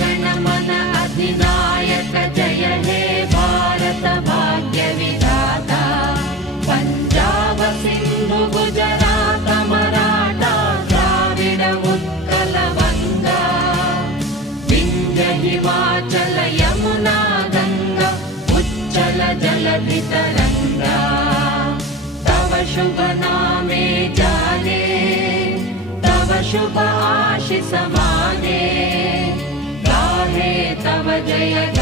गण मन अधिनायक जय हे भारत भाग्य विधाता। पंजाब सिंधु गुजरात मराठा द्राविड उत्कल बंगा, विंध्य हिमाचल यमुना गंगा उच्चल जलधि तरंगा। तव शुभ नामे जाने, तव शुभ आशीष माने, गाहे तव जय